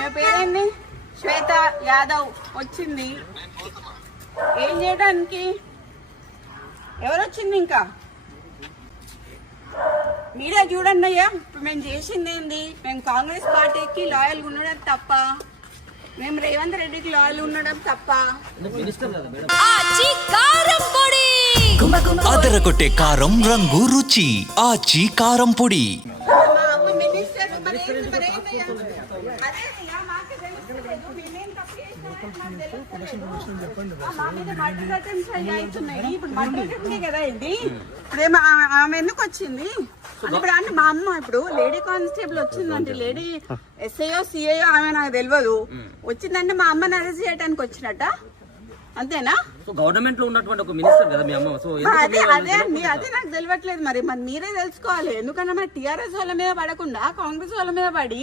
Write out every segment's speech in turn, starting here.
మీ పేరేంది? శ్వేత యాదవ్ వచ్చింది. ఏం చేయడానికి? ఎవరు వచ్చింది ఇంకా? మీరే చూడండి అయ్యా. ఇప్పుడు మేము చేసింది ఏంది? మేము కాంగ్రెస్ పార్టీకి లాయల్గా ఉండడం తప్ప మేము రేవంత్ రెడ్డికి లాయల్ ఉండడం తప్ప. కారం రంగు రుచి ఆచి కారం పొడి. ఇప్పుడు ఆమె ఎందుకు వచ్చింది? ఇప్పుడు అంటే మా అమ్మ ఇప్పుడు లేడీ కానిస్టేబుల్ వచ్చిందంటే లేడీ ఎస్ఐఓ సిఐఓ ఆమె నాకు తెలియదు. వచ్చిందంటే మా అమ్మని అరెస్ట్ చేయడానికి వచ్చినట్ట? అంతేనా? సో గవర్నమెంట్లో ఉన్నటువంటి ఒక మినిస్టర్ కదా మీ అమ్మ. సో అదే అదే అదే నాకు తెలియట్లేదు మరి. మరి మీరే తెలుసుకోవాలి. ఎందుకంటే మరి టిఆర్ఎస్ వాళ్ళ మీద పడకుండా కాంగ్రెస్ వాళ్ళ మీద పడి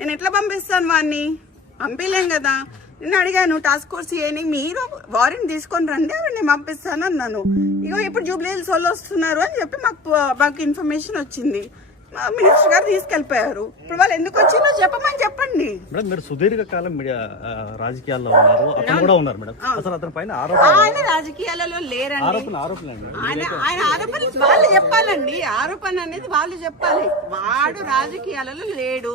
నేను ఎట్లా పంపిస్తాను వాడిని పంపించలేం కదా. నేను అడిగాను టాస్క్ ఫోర్స్ ఏని మీరు వారెంట్ తీసుకొని రండి నేను పంపిస్తాను అన్నాను. ఇగో ఇప్పుడు జూబ్లీ హిల్స్ వాళ్ళు వస్తున్నారు అని చెప్పి మాకు మాకు ఇన్ఫర్మేషన్ వచ్చింది. మినిస్టర్ గారు తీసుకెళ్ళిపోయారు ఇప్పుడు వాళ్ళు ఎందుకు వచ్చిందో చెప్పమని చెప్పండి. మేడం మీరు సుదీర్ఘ కాలం రాజకీయాల్లో ఉన్నారు. అతను కూడా ఉన్నారు మేడం. అసలు అతని పైన ఆరోపణ ఆయన రాజకీయాలలో లేరండి. ఆయన ఆయన ఆరోపణ వాళ్ళు చెప్పాలండి. ఆరోపణ అనేది వాళ్ళు చెప్పాలి. వాడు రాజకీయాలలో లేడు.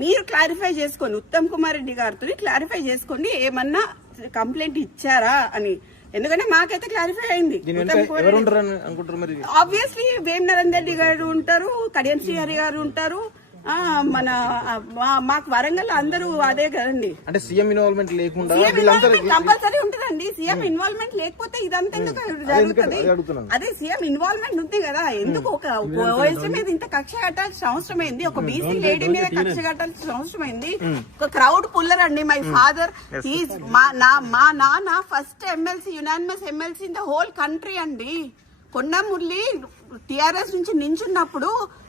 మీరు క్లారిఫై చేసుకోండి. ఉత్తమ్ కుమార్ రెడ్డి గారితో క్లారిఫై చేసుకోండి. ఏమన్నా కంప్లైంట్ ఇచ్చారా అని. ఎందుకంటే మాకైతే క్లారిఫై అయింది. ఆబ్వియస్లీ వేం నరేందర్ రెడ్డి గారు ఉంటారు కడియం శ్రీహరి గారు ఉంటారు. మన మాకు వరంగల్ అందరూ అదే కదండి. అంటే సీఎం ఇన్వాల్వ్మెంట్ లేకుండా కంపల్సరీ ఉంటుందండి. సీఎం ఇన్వాల్వ్మెంట్ లేకపోతే ఇదంతా ఎందుకు జరుగుతుంది? అదే సీఎం ఇన్వాల్వ్మెంట్ ఉంది కదా. ఎందుకు ఒక ఓఎస్డీ మీద ఇంత కక్ష కట్టాల్సిన అవసరం అయింది ఒక బీసీ లేడీ మీద కక్ష కట్టాల్సిన అవసరం అయింది ఒక క్రౌడ్ పుల్లర్ అండి మై ఫాదర్ మా నా మా నాన్న first MLC unanimous MLC in the whole country అండి. కొండ మురళి టిఆర్ఎస్ నుంచి నించున్నప్పుడు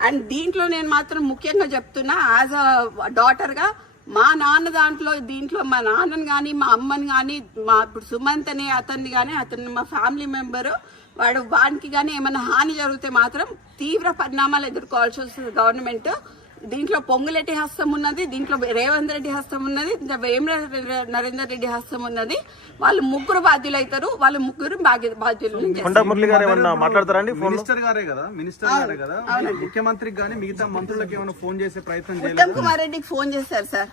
అండ్ దీంట్లో నేను మాత్రం ముఖ్యంగా చెప్తున్నా యాజ్ అ డాటర్గా మా నాన్న దాంట్లో దీంట్లో మా నాన్నని కానీ మా అమ్మని కానీ మా ఇప్పుడు సుమంత్ అనే అతన్ని కానీ అతన్ని మా ఫ్యామిలీ మెంబరు వాడు వానికి కానీ ఏమైనా హాని జరిగితే మాత్రం తీవ్ర పరిణామాలు ఎదుర్కోవాల్సి వస్తుంది గవర్నమెంట్. దీంట్లో పొంగులెట్టి హస్తం ఉన్నది దీంట్లో రేవంత్ రెడ్డి హస్తం ఉన్నది ఇంకా వేమ నరేందర్ రెడ్డి హస్తం ఉన్నది. వాళ్ళు ముగ్గురు బాధ్యులు అవుతారు వాళ్ళు ముగ్గురు బాధ్య- బాధ్యులు మాట్లాడతారండి ఫోన్ మినిస్టర్ గారే కదా మినిస్టర్ గారే కదా. ముఖ్యమంత్రికి మిగతా మంత్రులకు ఏమైనా ఫోన్ చేసే ప్రయత్నం ఉత్తమ్ కుమార్ రెడ్డికి ఫోన్ చేశారు సార్.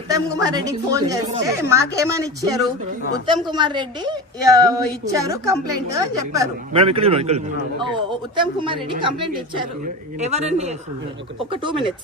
ఉత్తమ్ కుమార్ రెడ్డికి ఫోన్ చేస్తే మాకేమని ఇచ్చారు? ఉత్తమ్ కుమార్ రెడ్డి ఇచ్చారు కంప్లైంట్ అని చెప్పారు. ఓ, ఉత్తమ్ కుమార్ రెడ్డి కంప్లైంట్ ఇచ్చారు. ఎవరండి? ఒక టూ మినిట్స్.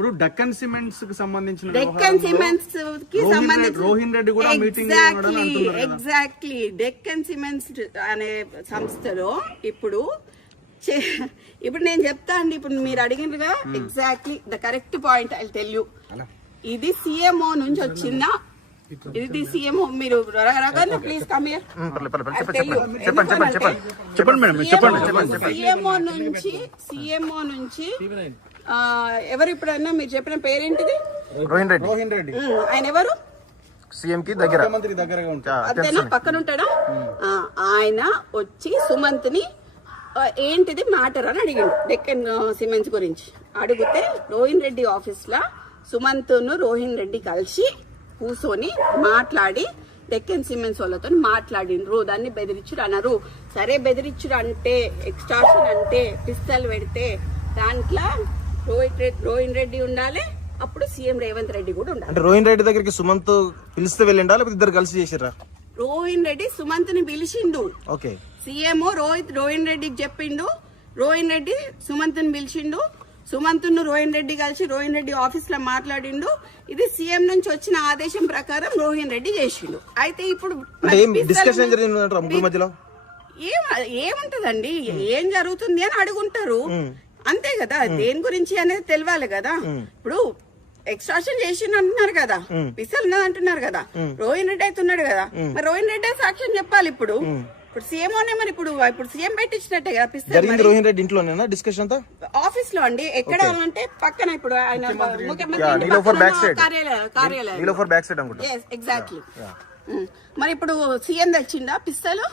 ఇప్పుడు డక్కన్ సిమెంట్స్కి సంబంధించిన డెక్కన్ సిమెంట్స్కి రోహిన్ సంబంధించి రెడ్డి- రోహిన్ రెడ్డి కూడా meeting exactly. Exactly Deccan Cements అనే సంస్థలో ఇప్పుడు చే- ఇప్పుడు నేను చెప్తా అండి ఇప్పుడు మీరు అడిగినగా exactly the correct point I tell you ఇది సిఎంఓ నుంచి వచ్చిన ఇది సిఎంఓ మీరు రగన్న ప్లీజ్ కమ్ హియర్ చెప్పండి చెప్పండి చెప్పండి చెప్పండి చెప్పండి. చెప్పండి మేడం చెప్పండి చెప్పండి చెప్పండి. సిఎంఓ నుంచి సిఎంఓ నుంచి ఎవరు ఇప్పుడన్నా మీరు చెప్పిన పేరేంటిది? రోహిన్ రెడ్డి. రోహిన్ రెడ్డి. ఆయన ఎవరు? సీఎం కి దగ్గర. ముఖ్యమంత్రి దగ్గరగా ఉంటారు అంతేనా పక్కన ఉంటాడా ఆ, ఆయన వచ్చి సుమంత్ని ఏంటిది మ్యాటర్ అని అడిగిండు. డెక్కన్ సిమెంట్స్ గురించి. అడిగితే రోహిన్ రెడ్డి ఆఫీస్లో సుమంత్ను రోహిన్ రెడ్డి కలిసి కూర్చొని మాట్లాడి డెక్కన్ సిమెంట్స్ వాళ్ళతో మాట్లాడిండ్రు. దాన్ని బెదిరించుడు అన్నారు. సరే బెదిరించుడు అంటే ఎక్స్ట్రాషన్ అంటే పిస్తల్ పెడితే దాంట్లో రోహిత్ రెడ్డి రోహిన్ రెడ్డి ఉండాలి. అప్పుడు సీఎం రేవంత్ రెడ్డి కూడా ఉండాలి. అంటే రోహిన్ రెడ్డి దగ్గరికి సుమంత్ పిలిస్తే వెళ్ళిండా? లేకపోతే ఇద్దరు కలిసి చేసిర్రా? రోహిన్ రెడ్డి సుమంత్ని పిలిచిండు. ఓకే. సీఎం రోహిత్ రోహిన్ రెడ్డికి చెప్పిండు. రోహిన్ రెడ్డి సుమంత్ని పిలిచిండు. సుమంత్ను రోహిన్ రెడ్డి కలిసి రోహిన్ రెడ్డి ఆఫీస్లో మాట్లాడిండు. ఇది సీఎం నుంచి వచ్చిన ఆదేశం ప్రకారం రోహిన్ రెడ్డి చేసిండు. అయితే ఇప్పుడు ఏం ఏముంటదండి? ఏం జరుగుతుంది అని అడుగుంటారు. అంతే కదా దేని గురించి అనేది తెలియాలి కదా. ఇప్పుడు ఎక్స్ట్రాషన్ చేసిండు అంటున్నారు కదా పిసల్ ఉన్నది అంటున్నారు కదా రోహిన్ రెడ్డి అయితే ఉన్నాడు కదా. మరి రోహిన్ రెడ్డి సాక్ష్యం చెప్పాలి ఇప్పుడు? ఇప్పుడు సీఎం మరి ఇప్పుడు ఇప్పుడు సీఎం పెట్టించినట్టే కదా పిస్తల్ జరిగింది రోహిన్ రెడ్డి ఇంట్లోనేనా డిస్కషన్ అంతా? ఆఫీస్లో అండి ఎక్కడ అంటే పక్కన ఇప్పుడు ఆయన ముఖ్యమంత్రి. కార్యాలయం కార్యాలయం నీలో ఫర్ బ్యాక్ సైడ్ అనుకుంటా. ఎగ్జాక్ట్లీ మరి ఇప్పుడు సీఎం తెచ్చిండా పిస్తలు?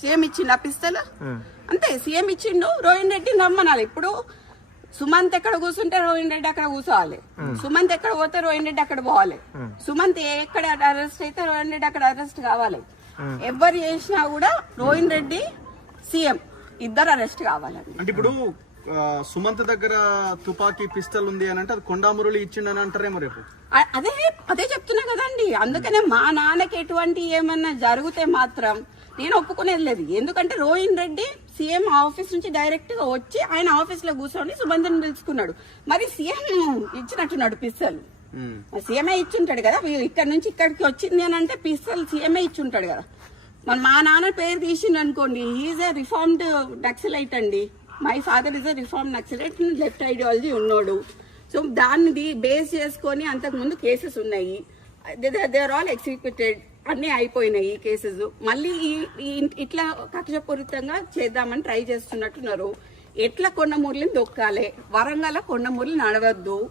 సీఎం ఇచ్చిండా పిస్తలు? అంతే సీఎం ఇచ్చిండు రోహిన్ రెడ్డి నమ్మనాలి. ఇప్పుడు సుమంత్ ఎక్కడ కూర్చుంటే రోహిన్ రెడ్డి అక్కడ కూర్చోవాలి. సుమంత్ ఎక్కడ పోతే రోహిన్ రెడ్డి అక్కడ పోవాలి. సుమంత్ ఎక్కడ అరెస్ట్ అయితే రోహిన్ రెడ్డి అక్కడ అరెస్ట్ కావాలి. ఎవరు చేసినా కూడా రోహిన్ రెడ్డి సీఎం. ఇద్దరు అరెస్ట్ కావాలండి. అంటే ఇప్పుడు సుమంత్ దగ్గర తుపాకీ పిస్టల్ ఉంది అని అంటే అది కొండామురళి ఇచ్చిండని అంటారేమో రేపు. అదే అదే చెప్తున్నా కదండి. అందుకనే మా నాన్నకి ఎటువంటి ఏమన్నా జరిగితే మాత్రం నేను ఒప్పుకునేది లేదు. ఎందుకంటే రోహిన్ రెడ్డి సీఎం ఆఫీస్ నుంచి డైరెక్ట్గా వచ్చి ఆయన ఆఫీస్లో కూర్చొని సుబంధన్ పిలుచుకున్నాడు. మరి సీఎం ఇచ్చినట్టున్నాడు పిస్తలు ఉమ్. సీఎంఏ ఇచ్చుంటాడు కదా. ఇక్కడ నుంచి ఇక్కడికి వచ్చింది అని అంటే పిస్తల్ సీఎంఏ ఇచ్చుంటాడు కదా. మరి మా నాన్న పేరు తీసిండు అనుకోండి ఈజ్ ఏ రిఫార్మ్డ్ నక్సలైట్ అండి. My father is a reform Naxalite left ideology ఉన్నాడు. సో దాన్ని బేస్ చేసుకొని అంతకు ముందు కేసెస్ ఉన్నాయి. దే ఆర్ ఆల్ ఎగ్జిక్యూటెడ్ అన్నీ అయిపోయినాయి కేసెస్ మళ్ళీ ఈ- ఇట్లా కక్షపూరితంగా చేద్దామని ట్రై చేస్తున్నట్టున్నారు. ఎట్లా కొండమూరిని దొక్కాలి? వరంగల్ కొండమూరిని నడవద్దు.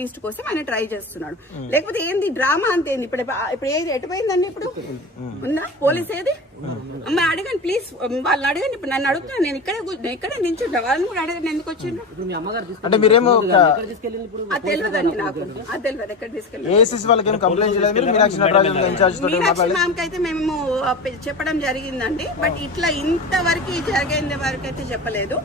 ఈస్ట్ కోసం ఆయన ట్రై చేస్తున్నాడు. లేకపోతే ఏంది డ్రామా అంతేంది? ఇప్పుడు ఇప్పుడు ఏది ఎటుపోయిందండి ఇప్పుడు? ఉందా? పోలీస్ ఏది? అమ్మ అడగండి ప్లీజ్ వాళ్ళని అడగండి ఇప్పుడు నన్ను అడుగుతున్నాను నేను ఇక్కడే నేను ఇక్కడే నించుంటా వాళ్ళని కూడా అడగండి ఎందుకు వచ్చిండ్రు? ఇప్పుడు మీ అమ్మగారు అంటే మీరేమో అది తెలియదండి నాకు. అది తెలియదు ఎక్కడ తీసుకెళ్ళి అయితే మేము చెప్పడం జరిగిందండి. బట్ ఇట్లా ఇంతవరకు జరిగేంత వరకు అయితే చెప్పలేదు.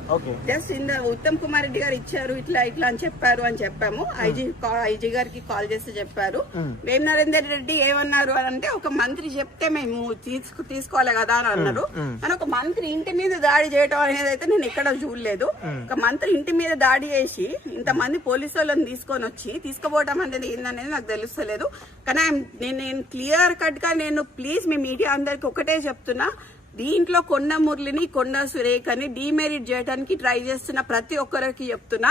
జస్ట్ ఇంద ఉత్తమ్ కుమార్ రెడ్డి గారు ఇచ్చారు ఇట్లా ఇట్లా అని చెప్పారు అని చెప్పాము. ఐజీ ఐజీ గారికి కాల్ చేసి చెప్పారు. వేం నరేందర్ రెడ్డి ఏమన్నారు అని అంటే ఒక మంత్రి చెప్తే మేము తీసుకు తీసుకోవాలి కదా అని అన్నారు. కానీ ఒక మంత్రి ఇంటి మీద దాడి చేయడం అనేది అయితే నేను ఎక్కడ చూడలేదు. ఒక మంత్రి ఇంటి మీద దాడి చేసి ఇంతమంది పోలీసు వాళ్ళని తీసుకొని వచ్చి తీసుకుపోవడం అనేది ఏందనేది నాకు తెలుస్తలేదు. కానీ నేను నేను క్లియర్ కట్గా నేను ప్లీజ్ మీ మీడియా అందరికి ఒకటే చెప్తున్నా. దీంట్లో కొండ మురళిని కొండ సురేఖని డిమెరిట్ చేయడానికి ట్రై చేస్తున్న ప్రతి ఒక్కరికి చెప్తున్నా.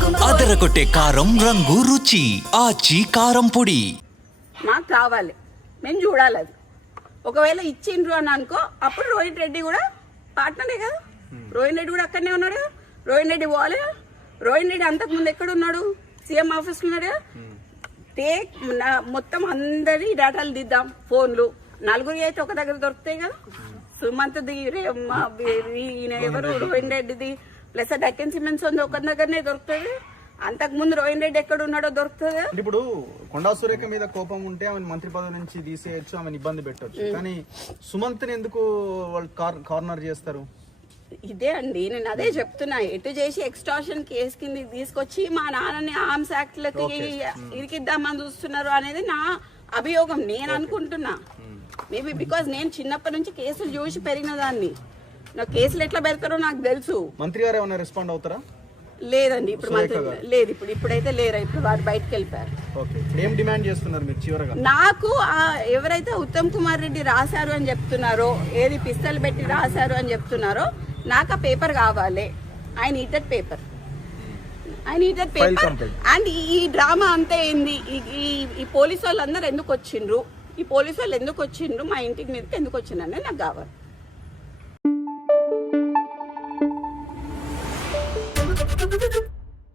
అదరగొట్టే కారం రంగు రుచి. ఆచి కారం పొడి. మాకు కావాలి. మేము చూడాలి అది. ఒకవేళ ఇచ్చిండ్రు అని అనుకో అప్పుడు రోహిత్ రెడ్డి కూడా పార్ట్నరే కదా. రోహిత్ రెడ్డి కూడా అక్కడనే ఉన్నాడు. కదా రోహిత్ రెడ్డి పోవాలి రోహిత్ రెడ్డి అంతకు ముందు ఎక్కడ ఉన్నాడు? సీఎం ఆఫీస్ ఉన్నాడు కదా. టేక్ నా- మొత్తం అందరి డేటాలు దిద్దాం ఫోన్లు. నలుగురి అయితే ఒక దగ్గర దొరుకుతాయి కదా. సుమంత్ది ఎవరు? రోహిన్ రెడ్డిది. ప్లస్ డక్కన్ సిమెంట్స్ ఉంది ఒక దగ్గరనే దొరుకుతుంది. అంతకు ముందు రోహిన్ రెడ్డి ఎక్కడ ఉన్నాడో దొరుకుతుంది ఇప్పుడు కొండా సురేఖ మీద కోపం ఉంటే ఆమె మంత్రి పదవి నుంచి తీసేయచ్చు ఆమెను ఇబ్బంది పెట్టొచ్చు. కానీ సుమంత్ని ఎందుకు వాళ్ళు కార్- కార్నర్ చేస్తారు? ఇదే అండి నేను అదే చెప్తున్నా. ఎటు చేసి ఎక్స్టార్షన్ కేసు కింద తీసుకొచ్చి మా నాన్నని ఆర్మ్స్ యాక్ట్ లకి ఇరికిద్దామని చూస్తున్నారు అనేది నా అభియోగం నేను అనుకుంటున్నా. మేబీ బికాజ్ నేను చిన్నప్పటి నుంచి కేసులు చూసి పెరిగిన దాన్ని. నా కేసులు ఎట్లా పెడతారో నాకు తెలుసు. మంత్రి గారు ఏమైనా రెస్పాండ్ అవుతారా? లేదండి ఇప్పుడు మంత్రి లేదు ఇప్పుడు ఇప్పుడైతే లేరు? ఇప్పుడు వారు బయటకు వెళ్ళిపోయారు. ఏం డిమాండ్ చేస్తున్నారు మీరు చివరగా? నాకు ఎవరైతే ఉత్తమ్ కుమార్ రెడ్డి రాశారు అని చెప్తున్నారో ఏది పిస్తల్ పెట్టి రాశారు అని చెప్తున్నారో నాకు ఆ పేపర్ కావాలి. I need that paper I need that paper and ఈ డ్రామా అంతా ఏంది? ఈ- పోలీసు వాళ్ళందరూ ఎందుకు వచ్చిండ్రు? ఈ పోలీసు వాళ్ళు ఎందుకు వచ్చిండ్రు? మా ఇంటికి మీదకి ఎందుకు వచ్చిండ్రు నాకు కావాలి.